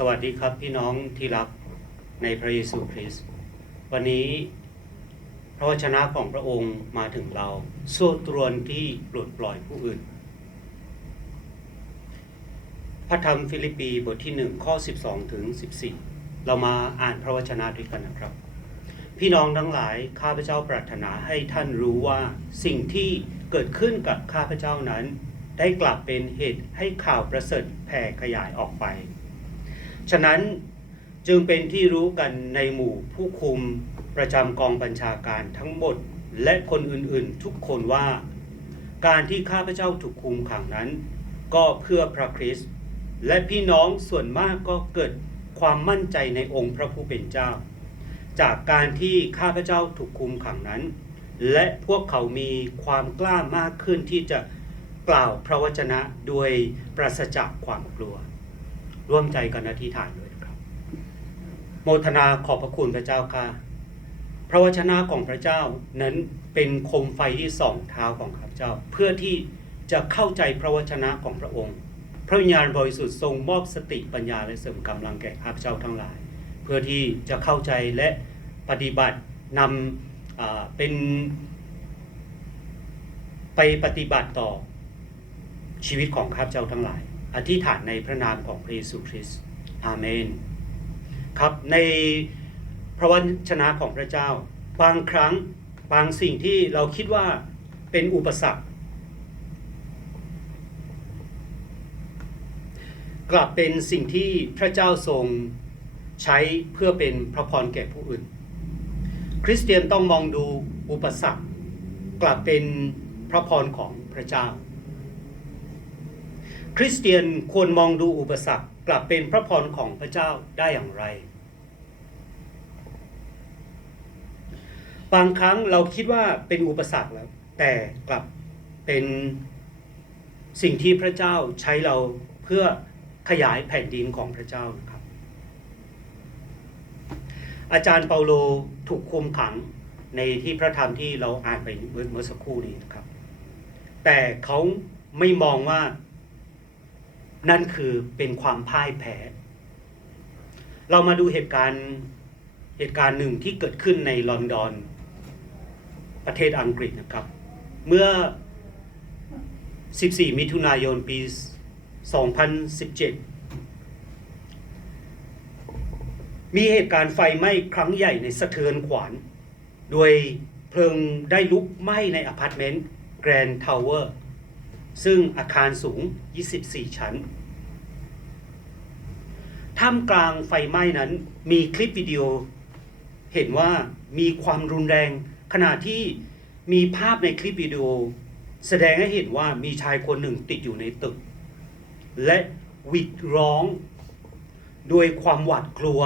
สวัสดีครับพี่น้องที่รักในพระเยซูคริสต์วันนี้พระวจนะของพระองค์มาถึงเราสู้ตรวนที่ปลดปล่อยผู้อื่น พระธรรมฟิลิปปีบทที่ 1 ข้อ 12 ถึง 14 เรามาอ่านพระวจนะด้วยกันนะครับ พี่น้องทั้งหลายข้าพเจ้าปรารถนาให้ท่านรู้ว่าสิ่งที่เกิดขึ้นกับข้าพเจ้านั้น ได้กลับเป็นเหตุให้ข่าวประเสริฐแผ่ขยายออกไป ฉะนั้นจึงเป็นที่รู้กันในหมู่ผู้คุมประจำกองบัญชาการทั้งหมดและคนอื่นๆ ทุกคนว่า การที่ข้าพเจ้าถูกคุมขังนั้น ก็เพื่อพระคริสต์และพี่น้องส่วนมากก็เกิดความมั่นใจในองค์พระผู้เป็นเจ้า จากการที่ข้าพเจ้าถูกคุมขังนั้น และพวกเขามีความกล้ามากขึ้นที่จะกล่าวพระวจนะโดยปราศจากความกลัว ร่วมใจกันอธิษฐานด้วยครับ โมทนาขอบพระคุณพระเจ้าค่ะ พระวจนะของพระเจ้านั้นเป็นโคมไฟที่ส่องเท้าของข้าพเจ้า เพื่อที่จะเข้าใจพระวจนะของพระองค์ พระวิญญาณบริสุทธิ์ทรงมอบสติปัญญาและเสริมกำลังแก่ข้าพเจ้าทั้งหลาย เพื่อที่จะเข้าใจและปฏิบัตินำเป็นไปปฏิบัติต่อชีวิตของข้าพเจ้าทั้งหลาย อธิษฐานในพระนามของพระเยซูคริสต์อาเมน ครับในพระวจนะของพระเจ้า บางครั้งบางสิ่งที่เราคิดว่าเป็นอุปสรรค กลับเป็นสิ่งที่พระเจ้าทรงใช้เพื่อเป็นพระพรแก่ผู้อื่น คริสเตียนต้องมองดูอุปสรรค กลับเป็นพระพรของพระเจ้า คริสเตียนควรมองดูอุปสรรคกลับเป็นพระพรของพระเจ้าได้อย่างไร บางครั้งเราคิดว่าเป็นอุปสรรคแล้ว แต่กลับเป็นสิ่งที่พระเจ้าใช้เราเพื่อขยายแผ่นดินของพระเจ้านะครับ อาจารย์เปาโลถูกคุมขังในที่พระธรรมที่เราอ่านไปเมื่อเมื่อสักครู่นี้นะครับ แต่เขาไม่มองว่า นั่นคือเป็นความพ่ายแพ้ เรามาดูเหตุการณ์เหตุการณ์หนึ่งที่เกิดขึ้นในลอนดอน ประเทศอังกฤษนะครับ เมื่อ 14 มิถุนายนปี 2017 มีเหตุการณ์ไฟไหม้ครั้งใหญ่ในสะเทือนขวาน โดยเพลิงได้ลุกไหม้ในอพาร์ตเมนต์แกรนด์ทาวเวอร์ ซึ่งอาคารสูง 24 ชั้นท่ามกลางไฟไหม้นั้นมีคลิปวิดีโอ เห็นว่ามีความรุนแรง ขณะที่มีภาพในคลิปวิดีโอ แสดงให้เห็นว่ามีชายคนหนึ่งติดอยู่ในตึก และวิดร้องด้วยความหวาดกลัว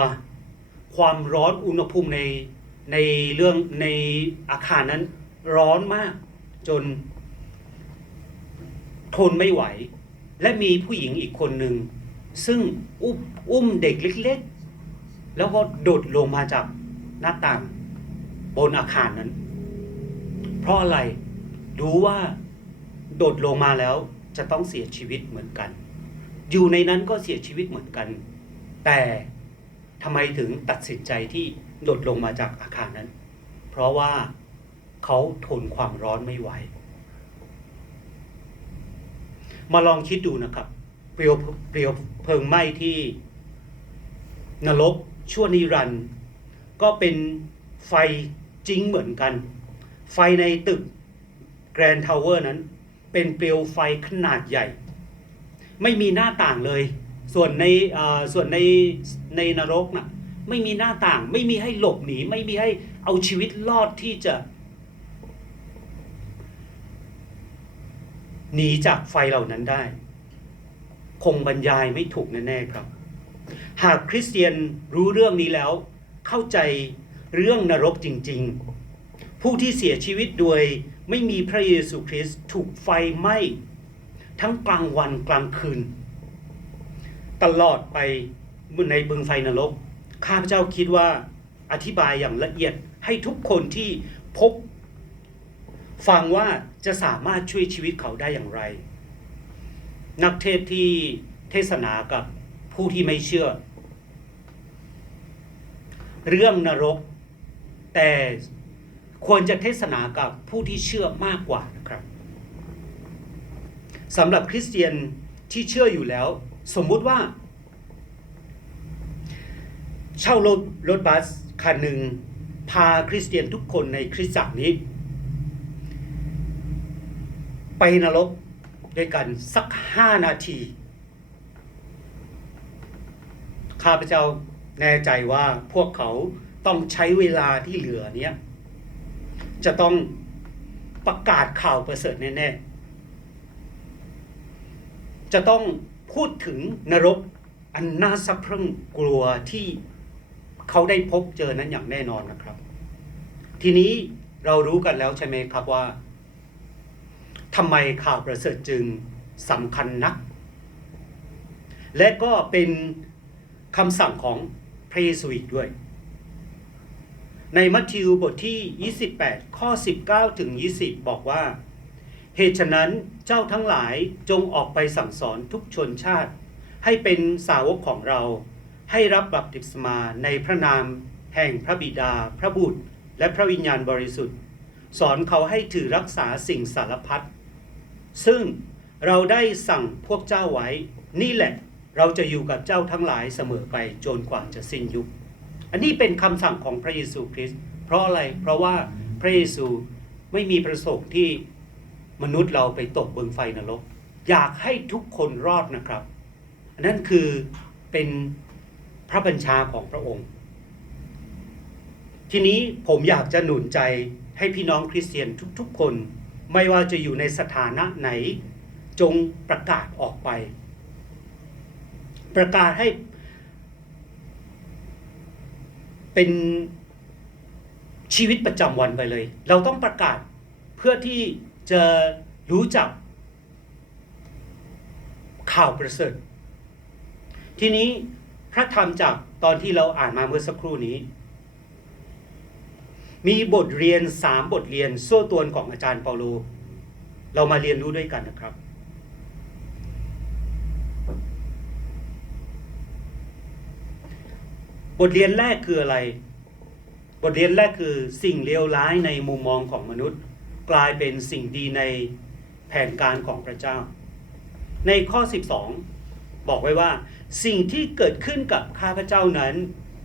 ความร้อนอุณหภูมิในในเรื่องในอาคารนั้นร้อนมากจน ทนไม่ไหว และมีผู้หญิงอีกคนหนึ่ง ซึ่งอุ้มอุ้มเด็กเล็กๆ แล้วก็โดดลงมาจากหน้าต่าง บนอาคารนั้น เพราะอะไรรู้ว่าโดดลงมาแล้วจะต้องเสียชีวิตเหมือนกัน อยู่ในนั้นก็เสียชีวิตเหมือนกัน แต่ทำไมถึงตัดสินใจที่โดดลงมาจากอาคารนั้น เพราะว่าเขาทนความร้อนไม่ไหว มาลองคิดดูนะครับ เปลวเปลวเพลิงไหม้ที่นรกชั่วนิรันด์ก็เป็นไฟจริงเหมือนกัน ไฟในตึกแกรนด์ทาวเวอร์นั้น เป็นเปลวไฟขนาดใหญ่ ไม่มีหน้าต่างเลย ส่วนในส่วนในในนรกน่ะไม่มีหน้าต่าง ไม่มีให้หลบหนี ไม่มีให้เอาชีวิตรอดที่จะ หนีจากไฟเหล่านั้นได้ คงบรรยายไม่ถูกแน่ๆครับ หากคริสเตียนรู้เรื่องนี้แล้ว เข้าใจเรื่องนรกจริง ๆ ผู้ที่เสียชีวิตโดยไม่มีพระเยซูคริสต์ถูกไฟไหม้ทั้งกลางวันกลางคืน ตลอดไปในบึงไฟนรกข้าพเจ้าคิดว่าอธิบายอย่างละเอียดให้ทุกคนที่พบ ฟังว่าจะสามารถช่วยชีวิตเขาได้อย่างไร นักเทศที่เทศนากับผู้ที่ไม่เชื่อ เรื่องนรก แต่ควรจะเทศนากับผู้ที่เชื่อมากกว่านะครับสำหรับคริสเตียนที่เชื่ออยู่แล้ว สมมุติว่า เช่ารถรถบัสคันหนึ่งพาคริสเตียนทุกคนในคริสตจักรนี้ ไปนรกด้วยกันสักห้านาที ข้าพเจ้าแน่ใจว่าพวกเขาต้องใช้เวลาที่เหลือเนี้ยจะต้องประกาศข่าวประเสริฐแน่ๆ จะต้องพูดถึงนรกอันน่าสะพรึงกลัวที่เขาได้พบเจอนั้นอย่างแน่นอนนะครับ ทีนี้เรารู้กันแล้วใช่ไหมครับว่า ทำไมข่าวประเสริฐจึงสำคัญนัก และก็เป็นคำสั่งของพระเยซูอีกด้วย ในมัทธิวบทที่ 28 ข้อ 19 ถึง 20 บอกว่า เหตุฉะนั้นเจ้าทั้งหลายจงออกไปสั่งสอนทุกชนชาติ ให้เป็นสาวกของเรา ให้รับบัพติศมาในพระนามแห่งพระบิดา พระบุตร และพระวิญญาณบริสุทธิ์ สอนเขาให้ถือรักษาสิ่งสารพัด ซึ่งเราได้สั่งพวกเจ้าไว้ นี่แหละเราจะอยู่กับเจ้าทั้งหลายเสมอไปจนกว่าจะสิ้นยุค อันนี้เป็นคำสั่งของพระเยซูคริสต์เพราะอะไรเพราะว่าพระเยซูไม่มีประสงค์ที่มนุษย์เราไปตกเบืองไฟนรก อยากให้ทุกคนรอดนะครับ อันนั้นคือเป็นพระบัญชาของพระองค์ ทีนี้ผมอยากจะหนุนใจให้พี่น้องคริสเตียนทุกๆคน ไม่ว่าจะอยู่ในสถานะไหน จงประกาศออกไป ประกาศให้เป็นชีวิตประจำวันไปเลย เราต้องประกาศเพื่อที่จะรู้จักข่าวประเสริฐ ทีนี้พระธรรมจากตอนที่เราอ่านมาเมื่อสักครู่นี้ มีบทเรียนสามบทเรียนโซ่ตวนของอาจารย์เปาโล เรามาเรียนรู้ด้วยกันนะครับ บทเรียนแรกคืออะไร บทเรียนแรกคือสิ่งเลวร้ายในมุมมองของมนุษย์ กลายเป็นสิ่งดีในแผนการของพระเจ้า ในข้อ 12 บอกไว้ว่า สิ่งที่เกิดขึ้นกับข้าพเจ้านั้น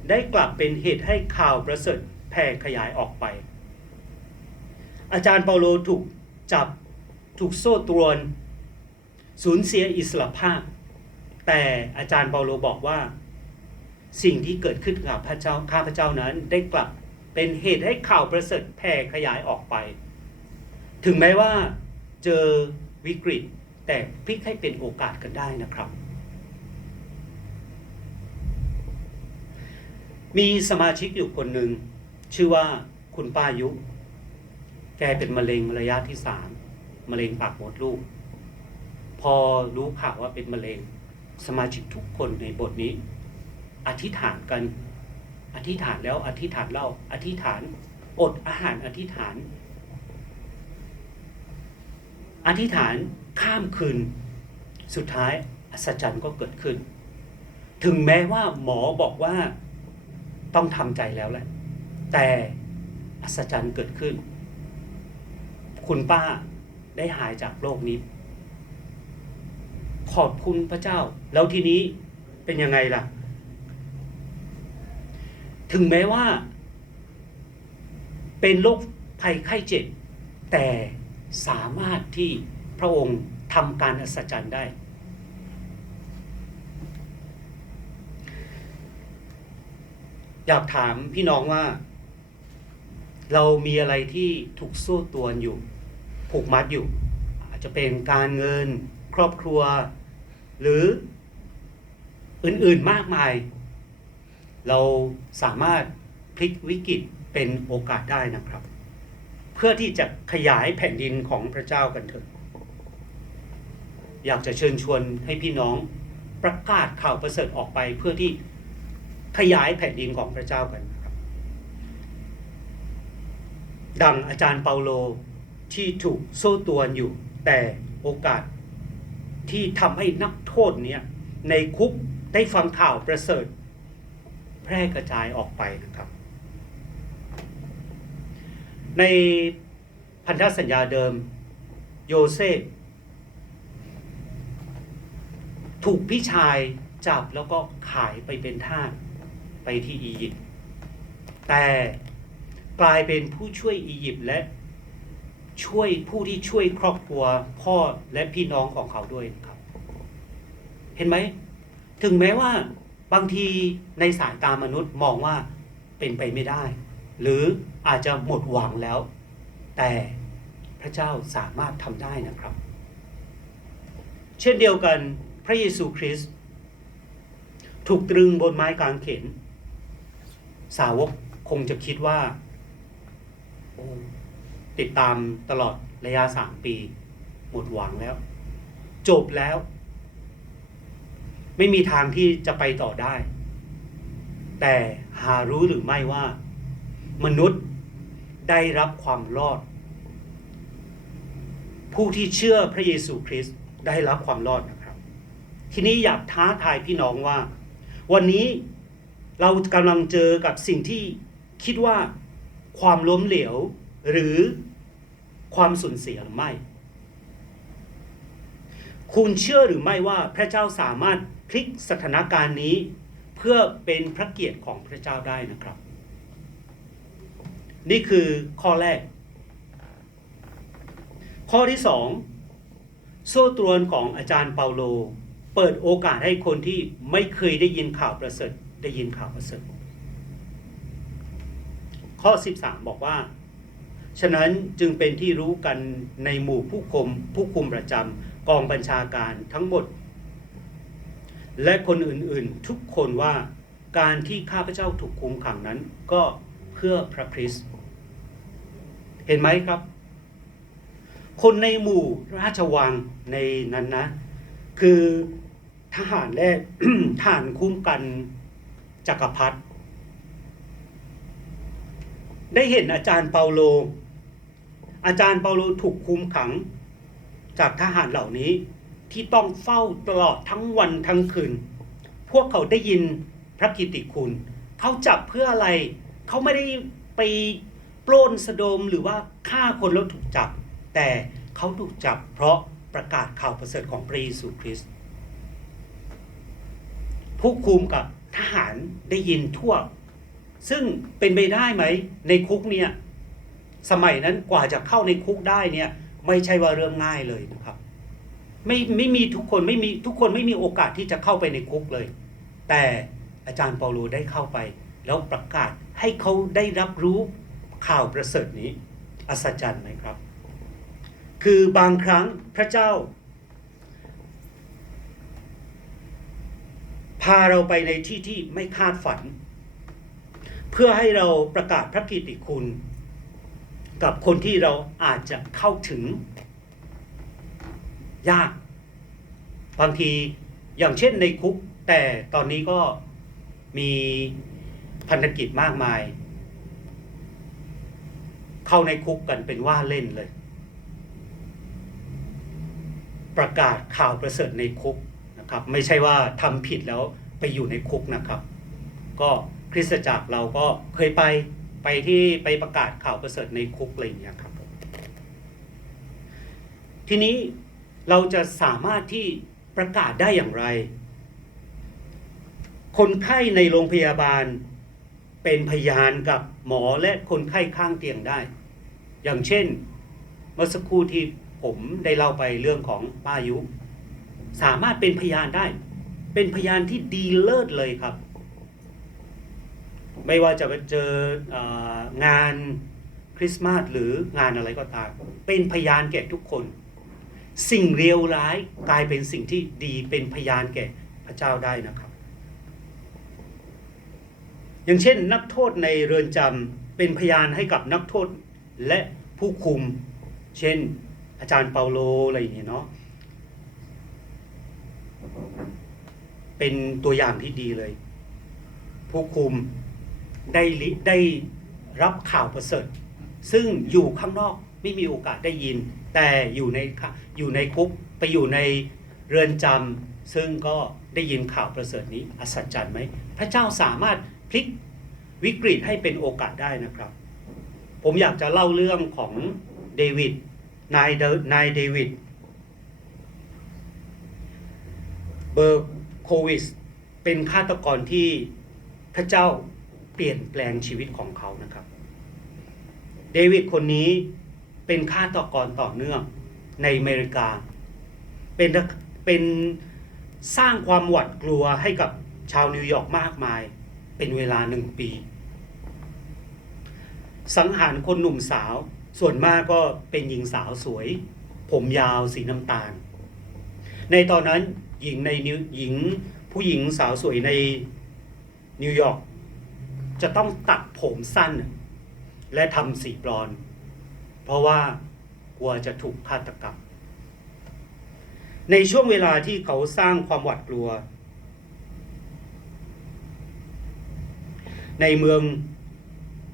ได้กลับเป็นเหตุให้ข่าวประเสริฐ ผ่ขยายออกไป อาจารย์เปาโลถูกจับถูกโซ่ตรวน สูญเสียอิสรภาพ แต่อาจารย์เปาโลบอกว่า สิ่งที่เกิดขึ้นกับพระเจ้าข้าพเจ้านั้นได้กลับเป็นเหตุให้ข่าวประเสริฐแผ่ขยายออกไป ถึงแม้ว่าเจอวิกฤตแต่พลิกให้เป็นโอกาสกันได้นะครับ มีสมาชิกอยู่คนหนึ่ง ชื่อว่าคุณป้ายุ แกเป็นมะเร็งระยะที่สามมะเร็งปากมดลูก พอรู้ข่าวว่าเป็นมะเร็ง สมาชิกทุกคนในบทนี้ อธิษฐานกัน อธิษฐานแล้วอธิษฐานเล่า อธิษฐาน อดอาหารอธิษฐาน อธิษฐานข้ามคืน สุดท้ายอัศจรรย์ก็เกิดขึ้น ถึงแม้ว่าหมอบอกว่าต้องทำใจแล้วแหละ แต่อัศจรรย์เกิดขึ้น คุณป้าได้หายจากโรคนี้ ขอบคุณพระเจ้า แล้วทีนี้เป็นยังไงล่ะ ถึงแม้ว่า เป็นโรคภัยไข้เจ็บ แต่สามารถที่พระองค์ทำการอัศจรรย์ได้ อยากถามพี่น้องว่า เรามีอะไรที่ถูกโซ่ตรวนอยู่ ผูกมัดอยู่ อาจจะเป็นการเงินครอบครัว หรืออื่นๆมากมาย เราสามารถพลิกวิกฤตเป็นโอกาสได้นะครับ เพื่อที่จะขยายแผ่นดินของพระเจ้ากันเถอะอยากจะเชิญชวนให้พี่น้องประกาศข่าวประเสริฐออกไปเพื่อที่ขยายแผ่นดินของพระเจ้ากันนะครับ ดังอาจารย์เปาโลที่ถูกโซ่ตรวนอยู่ แต่โอกาสที่ทำให้นักโทษเนี้ยในคุกได้ฟังข่าวประเสริฐ แพร่กระจายออกไปนะครับ ในพันธสัญญาเดิมโยเซฟถูกพี่ชายจับแล้วก็ขายไปเป็นทาสไปที่อียิปต์แต่ กลายเป็นผู้ช่วยอียิปต์และช่วยผู้ที่ช่วยครอบครัวพ่อและพี่น้องของเขาด้วยนะครับ เห็นไหม ถึงแม้ว่าบางทีในสายตามนุษย์มองว่าเป็นไปไม่ได้ หรืออาจจะหมดหวังแล้ว แต่พระเจ้าสามารถทำได้นะครับ เช่นเดียวกันพระเยซูคริสต์ถูกตรึงบนไม้กางเขน สาวกคงจะคิดว่า ติดตามตลอดระยะสามปี หมดหวังแล้ว จบแล้ว ไม่มีทางที่จะไปต่อได้ แต่หารู้หรือไม่ว่า มนุษย์ได้รับความรอด ผู้ที่เชื่อพระเยซูคริสต์ได้รับความรอดนะครับ ทีนี้อยากท้าทายพี่น้องว่า วันนี้เรากำลังเจอกับสิ่งที่คิดว่า ความล้มเหลว หรือความสูญเสียหรือไม่ คุณเชื่อหรือไม่ว่าพระเจ้าสามารถพลิกสถานการณ์นี้ เพื่อเป็นพระเกียรติของพระเจ้าได้นะครับ นี่คือข้อแรก ข้อที่สองโซ่ตรวนของอาจารย์เปาโล เปิดโอกาสให้คนที่ไม่เคยได้ยินข่าวประเสริฐได้ยินข่าวประเสริฐ ข้อ 13 บอกว่า ฉะนั้นจึงเป็นที่รู้กันในหมู่ผู้คุมผู้คุมประจำกองบัญชาการทั้งหมด และคนอื่นๆทุกคนว่าการที่ข้าพเจ้าถูกคุมขังนั้นก็เพื่อพระคริสต์เห็นไหมครับ คนในหมู่ราชวังในนั้นนะ คือทหารและทหารคุ้มกันจักรพรรดิ ได้เห็นอาจารย์เปาโล อาจารย์เปาโลถูกคุมขัง จากทหารเหล่านี้ที่ต้องเฝ้าตลอดทั้งวันทั้งคืน พวกเขาได้ยินพระกิตติคุณ เขาจับเพื่ออะไร เขาไม่ได้ไปปล้นสะดมหรือว่าฆ่าคนแล้วถูกจับ แต่เขาถูกจับเพราะประกาศข่าวประเสริฐของพระเยซูคริสต์ผู้คุมกับทหารได้ยินทั่ว ซึ่งเป็นไปได้ไหมในคุกเนี่ยสมัยนั้นกว่าจะเข้าในคุกได้เนี่ยไม่ใช่ว่าเรื่องง่ายเลยนะครับ ไม่ไม่มีทุกคนไม่มีทุกคนไม่มีโอกาสที่จะเข้าไปในคุกเลย แต่อาจารย์เปาโลได้เข้าไป แล้วประกาศให้เขาได้รับรู้ข่าวประเสริฐนี้ อัศจรรย์ไหมครับ คือบางครั้งพระเจ้า พาเราไปในที่ที่ไม่คาดฝัน เพื่อให้เราประกาศพระกิตติคุณ กับคนที่เราอาจจะเข้าถึง ยาก บางทีอย่างเช่นในคุก แต่ตอนนี้ก็มีพันธกิจมากมาย เข้าในคุกกันเป็นว่าเล่นเลย ประกาศข่าวประเสริฐในคุกนะครับ ไม่ใช่ว่าทำผิดแล้วไปอยู่ในคุกนะครับ ก็ คริสตจักรเราก็เคยไปไปที่ไปประกาศข่าวประเสริฐในคุกอะไรอย่างเงี้ยครับผมทีนี้เราจะสามารถที่ประกาศได้อย่างไร คนไข้ในโรงพยาบาลเป็นพยานกับหมอและคนไข้ข้างเตียงได้ อย่างเช่น เมื่อสักครู่ที่ผมได้เล่าไปเรื่องของป้ายุ สามารถเป็นพยานได้ เป็นพยานที่ดีเลิศเลยครับ ไม่ว่าจะไปเจองานคริสต์มาสหรืองานอะไรก็ตาม เป็นพยานแก่ทุกคน สิ่งเลวร้ายกลายเป็นสิ่งที่ดีเป็นพยานแก่พระเจ้าได้นะครับ อย่างเช่น นักโทษในเรือนจำเป็นพยานให้กับนักโทษและผู้คุม เช่น อาจารย์เปาโลอะไรอย่างนี้เนาะเป็นตัวอย่างที่ดีเลย ผู้คุม ได้ได้รับข่าวประเสริฐ ซึ่งอยู่ข้างนอกไม่มีโอกาสได้ยิน แต่อยู่ในอยู่ในคุกไปอยู่ในเรือนจำซึ่งก็ได้ยินข่าวประเสริฐนี้อัศจรรย์ไหมพระเจ้าสามารถพลิกวิกฤตให้เป็นโอกาสได้นะครับ ผมอยากจะเล่าเรื่องของเดวิดนายเดนายเดวิดเบอร์โควิสเป็นฆาตกรที่พระเจ้า เปลี่ยนแปลงชีวิตของเขานะครับ เดวิดคนนี้เป็นฆาตกรต่อเนื่องในอเมริกา เป็นเป็นสร้างความหวาดกลัวให้กับชาวนิวยอร์กมากมาย เป็นเวลาหนึ่งปี สังหารคนหนุ่มสาว ส่วนมากก็เป็นหญิงสาวสวย ผมยาวสีน้ำตาล ในตอนนั้นหญิงในนิวหญิงผู้หญิงสาวสวยในนิวยอร์ก จะต้องตัดผมสั้น และทำสีบลอน เพราะว่ากลัวจะถูกฆาตกรรม ในช่วงเวลาที่เขาสร้างความหวาดกลัว ในเมือง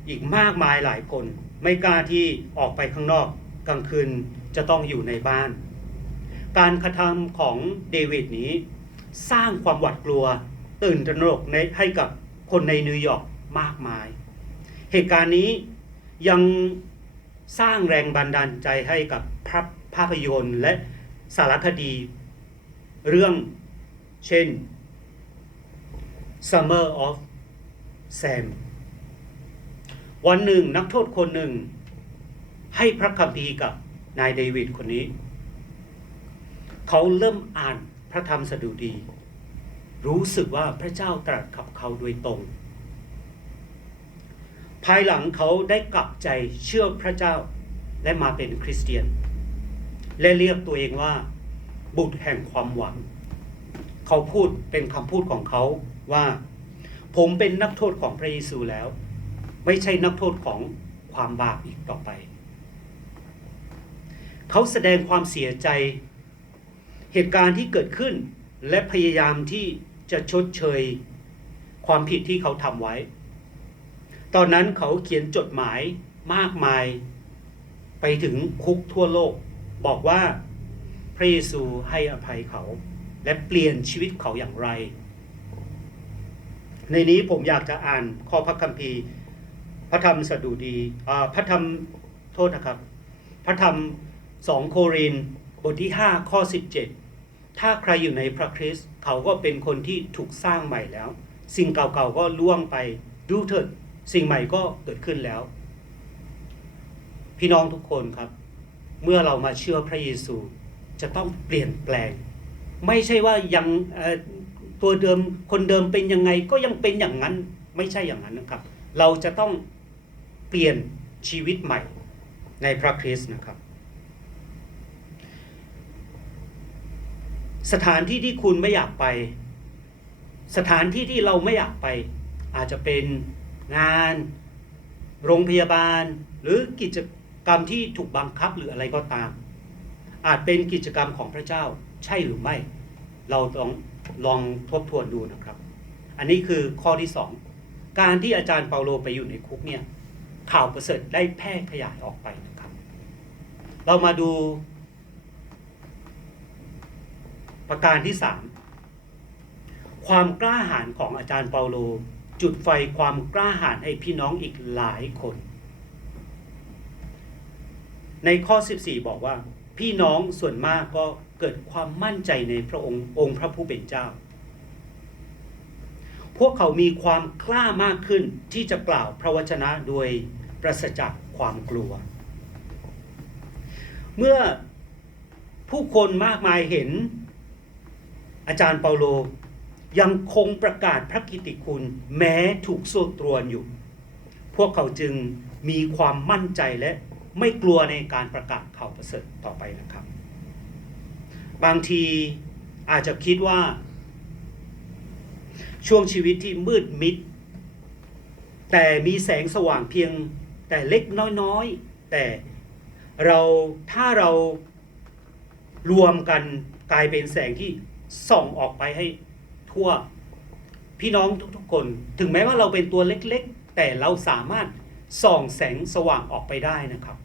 อีกมากมายหลายคน ไม่กล้าที่ออกไปข้างนอกกลางคืนจะต้องอยู่ในบ้าน การกระทำของเดวิดนี้ สร้างความหวาดกลัว ตื่นตระหนกในให้กับคนในนิวยอร์ก มากมาย เหตุการณ์นี้ยังสร้างแรงบันดาลใจให้กับภาพภาพยนตร์และสารคดี เรื่องเช่น Summer of Sam วันหนึ่งนักโทษคนหนึ่ง ให้พระคัมภีร์กับนายเดวิดคนนี้ เขาเริ่มอ่านพระธรรมสดุดี รู้สึกว่าพระเจ้าตรัสกับเขาโดยตรง ภายหลังเขาได้กลับใจเชื่อพระเจ้า และมาเป็นคริสเตียน และเรียกตัวเองว่า บุตรแห่งความหวัง เขาพูดเป็นคำพูดของเขาว่า ผมเป็นนักโทษของพระเยซูแล้ว ไม่ใช่นักโทษของความบาปอีกต่อไป เขาแสดงความเสียใจ เหตุการณ์ที่เกิดขึ้น และพยายามที่จะชดเชย ความผิดที่เขาทำไว้ ตอนนั้นเขาเขียนจดหมายมากมาย ไปถึงคุกทั่วโลก บอกว่าพระเยซูให้อภัยเขา และเปลี่ยนชีวิตเขาอย่างไร ในนี้ผมอยากจะอ่านข้อพระคัมภีร์ พระธรรมสดุดีอ่าพระธรรมโทษนะครับ พระธรรมสองโครินบทที่ 5 ข้อ 17 ถ้าใครอยู่ในพระคริสต์เขาก็เป็นคนที่ถูกสร้างใหม่แล้ว สิ่งเก่าๆก็ล่วงไปดูเถิด สิ่งใหม่ก็เกิดขึ้นแล้ว พี่น้องทุกคนครับ เมื่อเรามาเชื่อพระเยซูจะต้องเปลี่ยนแปลง ไม่ใช่ว่ายังตัวเดิมคนเดิมเป็นยังไงก็ยังเป็นอย่างนั้นไม่ใช่อย่างนั้นนะครับ เราจะต้องเปลี่ยนชีวิตใหม่ในพระคริสต์นะครับ สถานที่ที่คุณไม่อยากไป สถานที่ที่เราไม่อยากไป อาจจะเป็น งาน โรงพยาบาล หรือกิจกรรมที่ถูกบังคับหรืออะไรก็ตาม อาจเป็นกิจกรรมของพระเจ้าใช่หรือไม่ เราต้องลองทบทวนดูนะครับ อันนี้คือข้อที่สองการที่อาจารย์เปาโลไปอยู่ในคุกเนี่ยข่าวประเสริฐได้แพร่ขยายออกไปนะครับ เรามาดู ประการที่สามความกล้าหาญของอาจารย์เปาโล จุดไฟความกล้าหาญให้พี่น้องอีกหลายคน ในข้อ 14 บอกว่า พี่น้องส่วนมากก็เกิดความมั่นใจในพระองค์องค์พระผู้เป็นเจ้า พวกเขามีความกล้ามากขึ้นที่จะกล่าวพระวจนะโดยปราศจากความกลัว เมื่อผู้คนมากมายเห็นอาจารย์เปาโล ยังคงประกาศพระกิติคุณ แม้ถูกโซ่ตรวนอยู่ พวกเขาจึงมีความมั่นใจและไม่กลัวในการประกาศข่าวประเสริฐต่อไปนะครับ บางทีอาจจะคิดว่า ช่วงชีวิตที่มืดมิด แต่มีแสงสว่างเพียงแต่เล็กน้อยๆ แต่เราถ้าเรารวมกันกลายเป็นแสงที่ส่องออกไปให้ ทั่วพี่น้องทุกๆคน ถึงแม้ว่าเราเป็นตัวเล็กๆ แต่เราสามารถส่องแสงสว่างออกไปได้นะครับ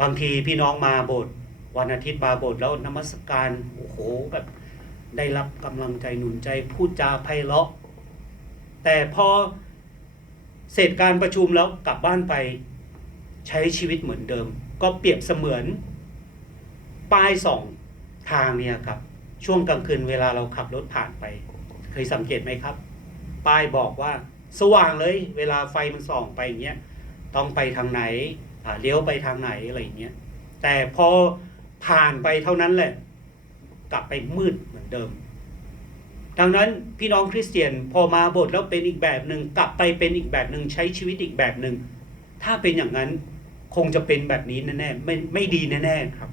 บางทีพี่น้องมาโบสถ์วันอาทิตย์มาโบสถ์แล้วนมัสการโอ้โหแบบได้รับกำลังใจหนุนใจพูดจาไพเราะ แต่พอเสร็จการประชุมแล้วกลับบ้านไปใช้ชีวิตเหมือนเดิม ก็เปรียบเสมือน ป้ายสองทางเนี่ยครับ ช่วงกลางคืนเวลาเราขับรถผ่านไป เคยสังเกตไหมครับ ป้ายบอกว่าสว่างเลย เวลาไฟมันส่องไปอย่างเงี้ยต้องไปทางไหนเลี้ยวไปทางไหนอะไรอย่างเงี้ยแต่พอผ่านไปเท่านั้นแหละ กลับไปมืดเหมือนเดิม ดังนั้นพี่น้องคริสเตียนพอมาโบสถ์แล้วเป็นอีกแบบหนึ่งกลับไปเป็นอีกแบบหนึ่งใช้ชีวิตอีกแบบหนึ่งถ้าเป็นอย่างนั้นคงจะเป็นแบบนี้แน่ๆไม่ไม่ดีแน่ๆครับ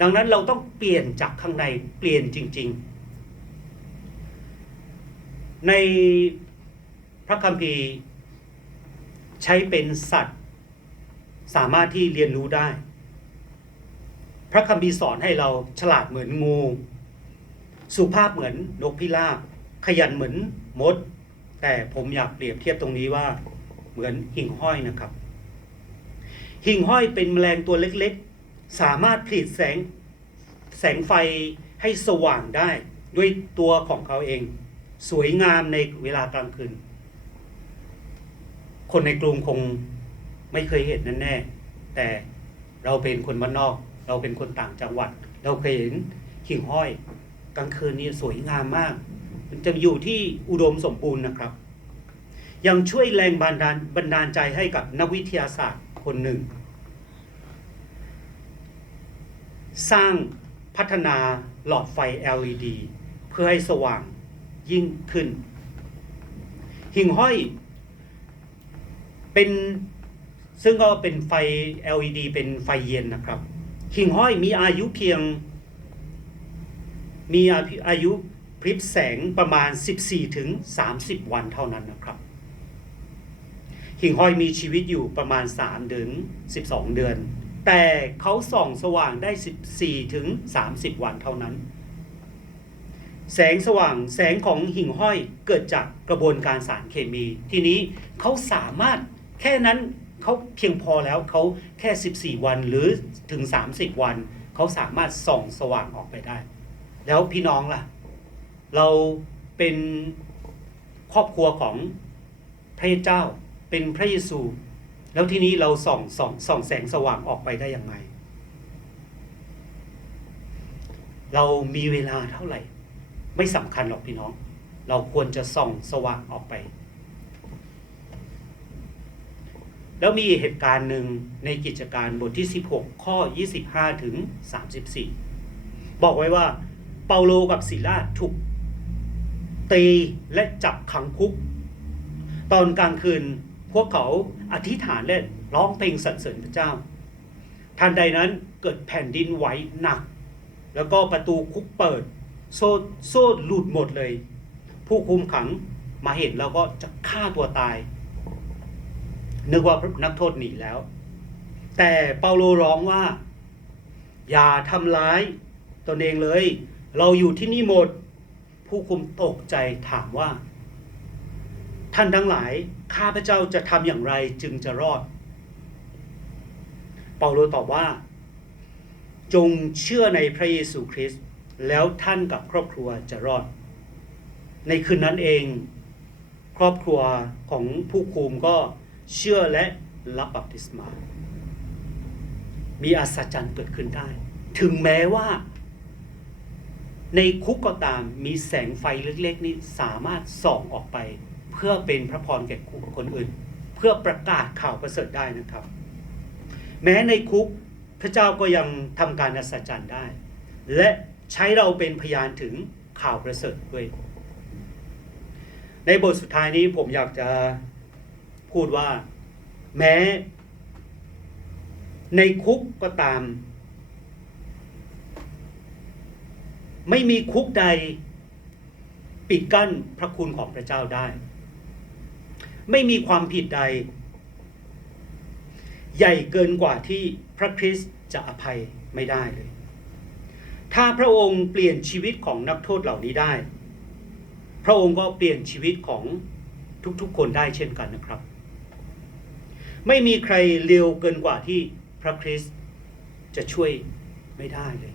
ดังนั้นเราต้องเปลี่ยนจากข้างในเปลี่ยนจริง ๆ ในพระคัมภีร์ใช้เป็นสัตว์ สามารถที่เรียนรู้ได้ พระคัมภีร์สอนให้เราฉลาดเหมือนงู สุภาพเหมือนนกพิราบขยันเหมือนมด แต่ผมอยากเปรียบเทียบตรงนี้ว่าเหมือนหิ่งห้อยนะครับ หิ่งห้อยเป็นแมลงตัวเล็ก สามารถผลิตแสงแสงไฟให้สว่างได้ด้วยตัวของเขาเอง สวยงามในเวลากลางคืน คนในกรุงคงไม่เคยเห็นนั่นแน่ แต่เราเป็นคนบ้านนอก เราเป็นคนต่างจังหวัด เราเคยเห็นหิ่งห้อย กลางคืนนี่สวยงามมาก มันจะอยู่ที่อุดมสมบูรณ์นะครับ ยังช่วยแรงบันดาลบันดาลใจให้กับนักวิทยาศาสตร์คนหนึ่ง สร้างพัฒนาหลอดไฟ LED เพื่อให้สว่างยิ่งขึ้น หิ่งห้อย เป็นซึ่งก็เป็นไฟ LED เป็นไฟเย็นนะครับ หิ่งห้อยมีอายุเพียง มีอายุพริบแสงประมาณ 14 ถึง 30 วันเท่านั้นนะครับ หิ่งห้อยมีชีวิตอยู่ประมาณ 3 ถึง 12 เดือน แต่เขาส่องสว่างได้ 14ถึง30 วันเท่านั้น แสงสว่างแสงของหิ่งห้อยเกิดจากกระบวนการสารเคมี ทีนี้เขาสามารถแค่นั้นเขาเพียงพอแล้วเขาแค่ 14 วันหรือถึง 30 วัน เขาสามารถส่องสว่างออกไปได้ แล้วพี่น้องล่ะ เราเป็นครอบครัวของพระเจ้าเป็นพระเยซู แล้วทีนี้เราส่องส่องส่องแสงสว่างออกไปได้ยังไง เรามีเวลาเท่าไหร่ ไม่สำคัญหรอกพี่น้อง เราควรจะส่องสว่างออกไป แล้วมีเหตุการณ์หนึ่งในกิจการบทที่ 16 ข้อ 25 ถึง 34 บอกไว้ว่าเปาโลกับศิลาถูกตีและจับขังคุก ตอนกลางคืน วกเขาอธิษฐานและร้องเพลงสรรเสริญพระเจ้าทันใดนั้นเกิดแผ่นดินไหวหนัก แล้วก็ประตูคุกเปิด โซ่โซ่หลุดหมดเลย ผู้คุมขังมาเห็นแล้วก็จะฆ่าตัวตาย นึกว่านักโทษหนีแล้ว แต่เปาโลร้องว่า อย่าทำร้ายตนเองเลย เราอยู่ที่นี่หมด ผู้คุมตกใจถามว่า ท่านทั้งหลาย ข้าพเจ้าจะทำอย่างไรจึงจะรอด เปาโลตอบว่า จงเชื่อในพระเยซูคริสต์แล้วท่านกับครอบครัวจะรอด ในคืนนั้นเอง ครอบครัวของผู้คุมก็เชื่อและรับบัพติศมา มีอัศจรรย์เกิดขึ้นได้ ถึงแม้ว่า ในคุกก็ตามมีแสงไฟเล็กๆ นี้สามารถส่องออกไป เพื่อเป็นพระพรแก่คนอื่น เพื่อประกาศข่าวประเสริฐได้นะครับ แม้ในคุกพระเจ้าก็ยังทำการอัศจรรย์ได้ และใช้เราเป็นพยานถึงข่าวประเสริฐด้วย ในบทสุดท้ายนี้ผมอยากจะพูดว่าแม้ ในคุกก็ตาม ไม่มีคุกใดปิดกั้นพระคุณของพระเจ้าได้ ไม่มีความผิดใด ใหญ่เกินกว่าที่พระคริสต์จะอภัยไม่ได้เลย ถ้าพระองค์เปลี่ยนชีวิตของนักโทษเหล่านี้ได้ พระองค์ก็เปลี่ยนชีวิตของทุกๆคนได้เช่นกันนะครับ ไม่มีใครเร็วเกินกว่าที่พระคริสต์จะช่วยไม่ได้เลย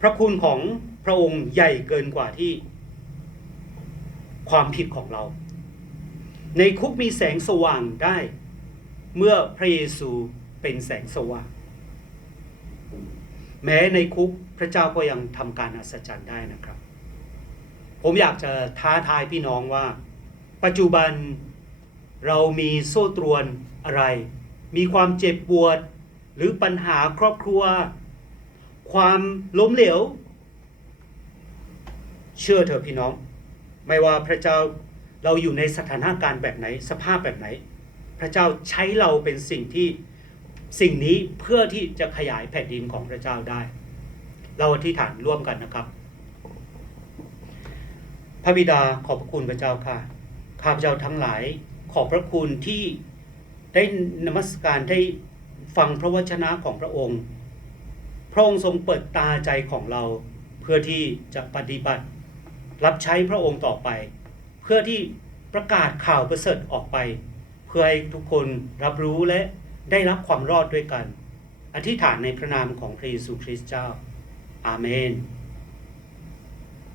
พระระคุณของพระองค์ใหญ่เกินกว่าที่ ความผิดของเรา ในคุกมีแสงสว่างได้ เมื่อพระเยซูเป็นแสงสว่าง แม้ในคุกพระเจ้าก็ยังทำการอัศจรรย์ได้นะครับ ผมอยากจะท้าทายพี่น้องว่า ปัจจุบันเรามีโซ่ตรวนอะไร มีความเจ็บปวด หรือปัญหาครอบครัว ความล้มเหลว เชื่อเถอะพี่น้อง ไม่ว่าพระเจ้าเราอยู่ในสถานการณ์แบบไหน สภาพแบบไหน พระเจ้าใช้เราเป็นสิ่งที่สิ่งนี้เพื่อที่จะขยายแผ่นดินของพระเจ้าได้ เราอธิษฐานร่วมกันนะครับ พระบิดาขอบพระคุณพระเจ้าค่ะข้าพเจ้าทั้งหลายขอบพระคุณที่ได้นมัสการได้ฟังพระวจนะของพระองค์ พระองค์ทรงเปิดตาใจของเราเพื่อที่จะปฏิบัติ รับใช้พระองค์ต่อไป เพื่อที่ประกาศข่าวประเสริฐออกไป เพื่อให้ทุกคนรับรู้และได้รับความรอดด้วยกัน อธิษฐานในพระนามของพระเยซูคริสต์เจ้า อาเมน